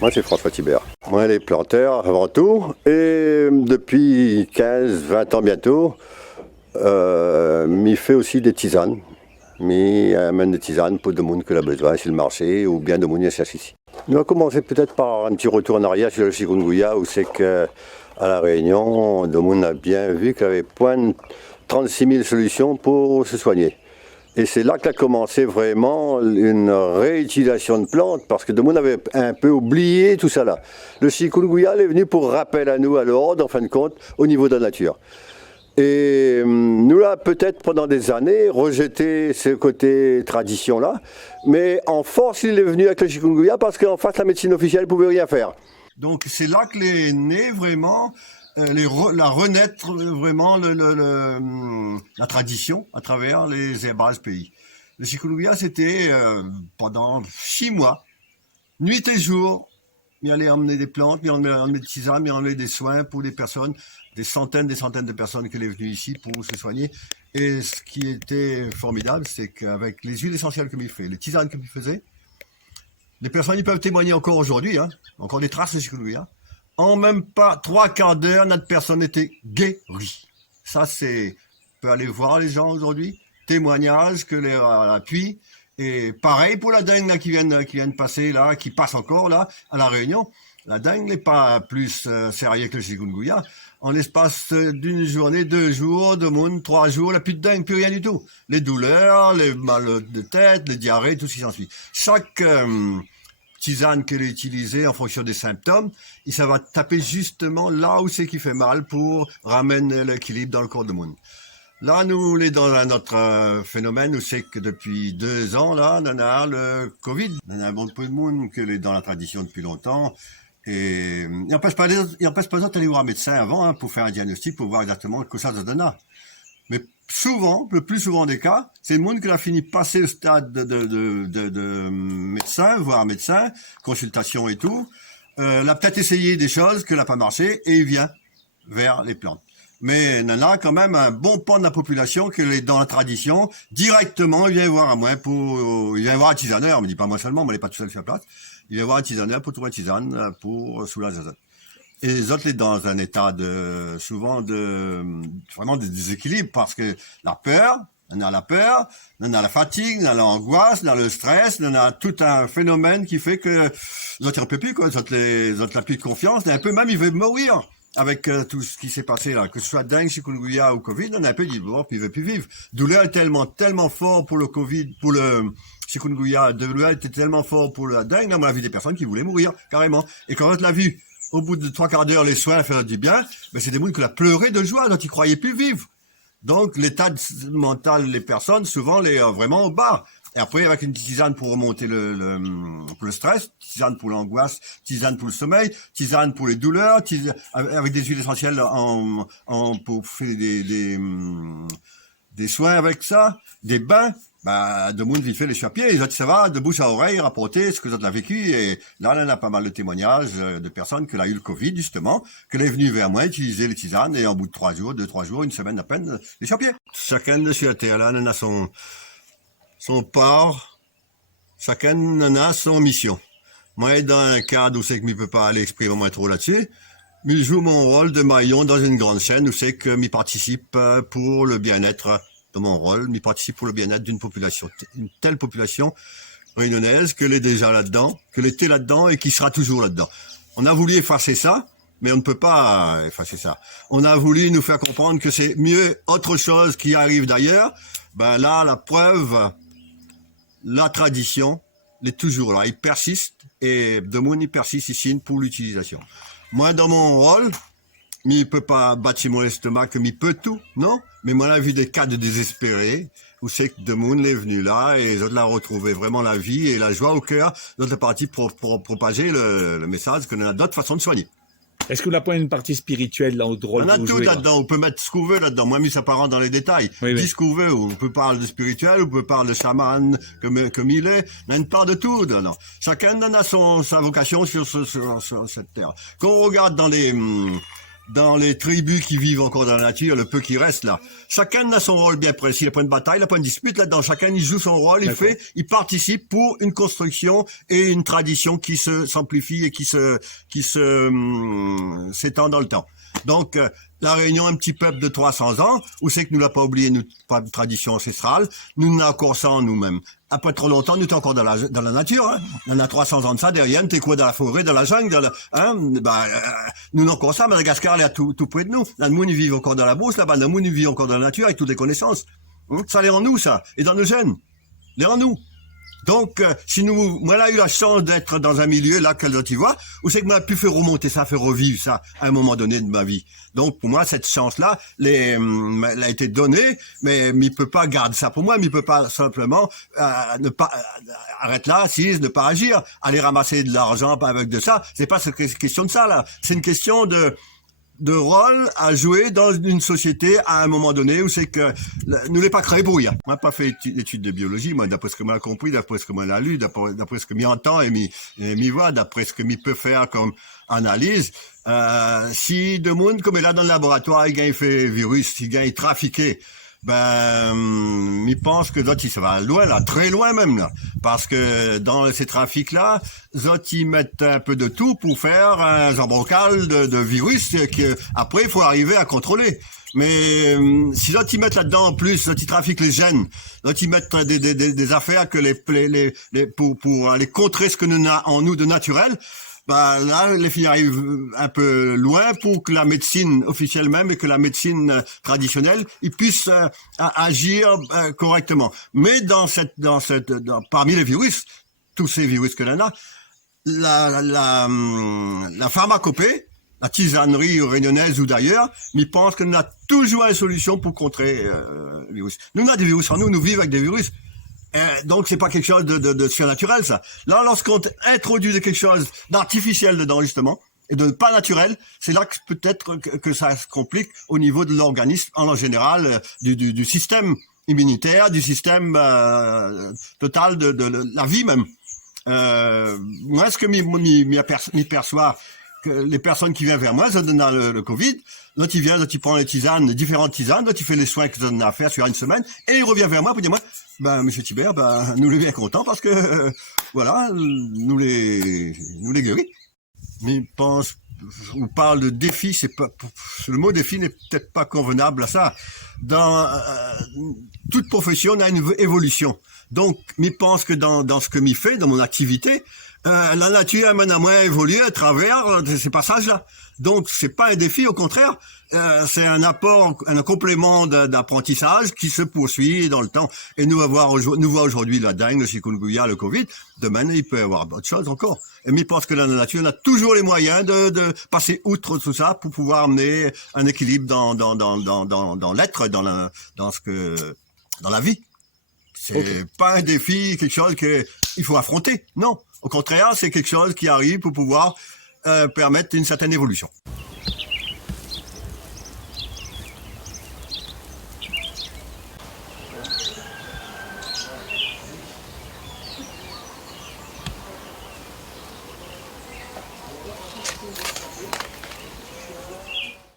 Moi, c'est François Thibert. Moi, les planteurs avant tout. Et depuis 15-20 ans bientôt, m'y fait aussi des tisanes. Mais amène des tisanes pour le monde que l'a besoin sur le marché ou bien de monde cherche ici. On va commencer peut-être par un petit retour en arrière sur le chikungunya où c'est que à La Réunion, le monde a bien vu qu'il y avait point de 36 000 solutions pour se soigner. Et c'est là qu'a commencé vraiment une réutilisation de plantes, parce que le monde avait un peu oublié tout ça là. Le chikungunya est venu pour rappel à nous, à l'ordre, en fin de compte, au niveau de la nature. Et nous là, peut-être pendant des années, rejeté ce côté tradition-là, mais en force, il est venu avec le chikungunya parce qu'en face, la médecine officielle ne pouvait rien faire. Donc c'est là que est né vraiment la renaître vraiment la tradition à travers les herbages pays. Le chikungunya, c'était pendant 6 mois, nuit et jour, il allait emmener des plantes, il allait emmener des tisanes, il allait des soins pour des personnes, des centaines de personnes qui étaient venues ici pour se soigner. Et ce qui était formidable, c'est qu'avec les huiles essentielles que il fait, les tisanes que il faisait, les personnes ils peuvent témoigner encore aujourd'hui, hein, encore des traces de chikungunya. En même pas 3/4 d'heure, notre personne était guérie. Ça, c'est, on peut aller voir les gens aujourd'hui, témoignages que les appuient. Et pareil pour la dengue là, qui vient de passer là, qui passe encore là à la Réunion. La dengue n'est pas plus sérieux que le chikungunya. En l'espace d'une journée, 2 jours, 2 mois, 3 jours, la plus de dengue, plus rien du tout. Les douleurs, les mal de tête, les diarrhées, tout ce qui s'ensuit. Chaque tisane qu'elle est utilisée en fonction des symptômes, et ça va taper justement là où c'est qui fait mal pour ramener l'équilibre dans le corps du monde. Là, nous, on est dans un autre phénomène où c'est que depuis 2 ans, là, on a le Covid. On a un bon peu de monde qui est dans la tradition depuis longtemps. Et il n'empêche pas les autres d'aller voir un médecin avant, hein, pour faire un diagnostic, pour voir exactement ce que ça donne. Mais souvent, le plus souvent des cas, c'est le monde qui a fini de passer le stade de médecin, voir un médecin, consultation et tout. L'a peut-être essayé des choses que n'a pas marché et il vient vers les plantes. Mais il y en a quand même un bon pan de la population qui est dans la tradition. Directement, il vient voir à moi il vient voir un tisaneur. On me dit pas moi seulement, moi, il n'est pas tout seul sur la place. Il vient voir un tisaneur pour trouver un tisane pour soulager ça. Et les autres, sont dans un état souvent vraiment de déséquilibre parce que la peur, on a la peur, on a la fatigue, on a l'angoisse, on a le stress, on a tout un phénomène qui fait que les autres, ils ne peuvent plus, quoi. Les autres, n'ont plus de confiance, et un peu même, ils veulent mourir. Avec tout ce qui s'est passé là, que ce soit dengue, chikungunya ou Covid, on a un peu dit bon, puis il veut plus vivre. Douleur est tellement fort pour le Covid, pour le chikungunya, douleur était tellement fort pour la dengue, là, on a vu des personnes qui voulaient mourir, carrément. Et quand on l'a vu, au bout de 3/4 d'heure, les soins, faire du bien, ben c'est des gens qui ont pleuré de joie, dont ils croyaient plus vivre. Donc, l'état mental des personnes, souvent, les vraiment au bas. Et après, avec une tisane pour remonter pour le stress, tisane pour l'angoisse, tisane pour le sommeil, tisane pour les douleurs, avec des huiles essentielles pour faire des soins avec ça, des bains. Bah, de monde, il fait les chapiers, les autres, ça va, de bouche à oreille, rapporter ce que vous avez vécu. Et là, on a pas mal de témoignages de personnes qui ont eu le Covid, justement, qui est venu vers moi, utiliser les tisanes, et en bout de 3 jours, 2-3 jours, une semaine à peine, les chapiers. Chacun de sur la terre, là, on a son part, chacun en a son mission. Moi, dans un cadre où c'est que je ne peux pas aller exprimer moins trop là-dessus, mais je joue mon rôle de maillon dans une grande chaîne où c'est que je participe pour le bien-être de mon rôle, je participe pour le bien-être d'une population, une telle population réunionnaise qu'elle est déjà là-dedans, qu'elle était là-dedans et qui sera toujours là-dedans. On a voulu effacer ça, mais on ne peut pas effacer ça. On a voulu nous faire comprendre que c'est mieux autre chose qui arrive d'ailleurs. Ben là, la preuve, la tradition, elle est toujours là. Il persiste et de monde, il persiste ici pour l'utilisation. Moi, dans mon rôle, il ne peut pas battre sur mon estomac comme il peut tout, non? Mais moi, j'ai vu des cas de désespérés où c'est que de monde est venu là et les autres l'ont retrouvé vraiment la vie et la joie au cœur. L'autre est parti pour propager le message qu'on a d'autres façons de soigner. Est-ce qu'on n'a pas une partie spirituelle là, au drôle? On a tout là-dedans, on peut mettre ce qu'on veut là-dedans. Moi, ça part dans les détails. Oui, Dis ce qu'on veut, on peut parler de spirituel, on peut parler de chaman comme il est. On a une part de tout dedans. Chacun en a sa vocation sur cette terre. Quand on regarde dans dans les tribus qui vivent encore dans la nature, le peu qui reste là. Chacun a son rôle bien précis. Il n'y a pas de bataille, il n'y a pas de dispute là-dedans. Chacun il joue son rôle, il participe pour une construction et une tradition qui s'amplifie et qui s'étend dans le temps. Donc, la Réunion, un petit peuple de 300 ans, où c'est que nous l'a pas oublié, nous, pas de tradition ancestrale, nous n'avons encore ça en nous-mêmes. Après trop longtemps, nous sommes encore dans la nature, hein. On a 300 ans de ça derrière, t'es quoi dans la forêt, dans la jungle, nous n'avons encore ça, Madagascar, elle est tout près de nous. Là, nous, ils vivent encore dans la brousse, là-bas, nous, ils vivent encore dans la nature avec toutes les connaissances. Ça l'est en nous, ça. Et dans nos jeunes. L'est en nous. Donc, si moi, là, eu la chance d'être dans un milieu, là, que tu vois, où c'est que m'a pu faire remonter ça, faire revivre ça, à un moment donné de ma vie. Donc, pour moi, cette chance-là, elle a été donnée, mais il peut pas garder ça pour moi, mais il peut pas simplement, ne pas, arrête là, assise, ne pas agir, aller ramasser de l'argent avec de ça. C'est pas cette question de ça, là. C'est une question de rôle à jouer dans une société à un moment donné où c'est que nous n'est pas créé pour rien. Moi, pas fait d'études de biologie, moi, d'après ce que moi compris, d'après ce que moi l'a lu, d'après ce que m'y entend et m'y voit, d'après ce que m'y peut faire comme analyse. Si de monde comme est là dans le laboratoire, il gagne fait virus, il gagne trafiqué, il pense que d'autres, ça va loin, là, très loin même, là. Parce que dans ces trafics-là, d'autres, ils mettent un peu de tout pour faire un jambrocal de virus que, après, il faut arriver à contrôler. Mais, si d'autres, ils mettent là-dedans en plus, d'autres, ils trafiquent les gènes, d'autres, ils mettent des affaires que pour aller contrer ce que nous avons en nous de naturel, là, les filles arrivent un peu loin pour que la médecine officielle même et que la médecine traditionnelle, ils puissent agir correctement. Mais parmi les virus, tous ces virus que l'on a, la pharmacopée, la tisanerie réunionnaise ou d'ailleurs, ils pensent que nous avons toujours une solution pour contrer le virus. Nous avons des virus en nous, nous vivons avec des virus. Donc c'est pas quelque chose de surnaturel, ça. Là, lorsqu'on introduit quelque chose d'artificiel dedans, justement, et de pas naturel, c'est là que peut-être que ça se complique au niveau de l'organisme en général, du système immunitaire, du système total de la vie même. Moi, ce que m'y perçoit, que les personnes qui viennent vers moi, ça donne le Covid, l'autre il vient, l'autre il prend les tisanes, différentes tisanes, l'autre il fait les soins qu'ils ont à faire sur une semaine, et il revient vers moi pour dire moi, monsieur Thibert, nous les bien contents parce que, voilà, nous les guéris. Mais on parle de défi, le mot défi n'est peut-être pas convenable à ça. Dans toute profession, on a une évolution. Donc, je pense que dans ce que je fais, dans mon activité, la nature amène à moi évoluer à travers ces passages-là. Donc, c'est pas un défi, au contraire, c'est un apport, un complément d'apprentissage qui se poursuit dans le temps. Et nous voit aujourd'hui la dengue, le chikungunya, le Covid. Demain, il peut y avoir d'autres choses encore. Et je pense que la nature, on a toujours les moyens de passer outre tout ça pour pouvoir amener un équilibre dans l'être, dans la vie. C'est pas un défi, quelque chose qu'il faut affronter. Non. Au contraire, c'est quelque chose qui arrive pour pouvoir permettre une certaine évolution.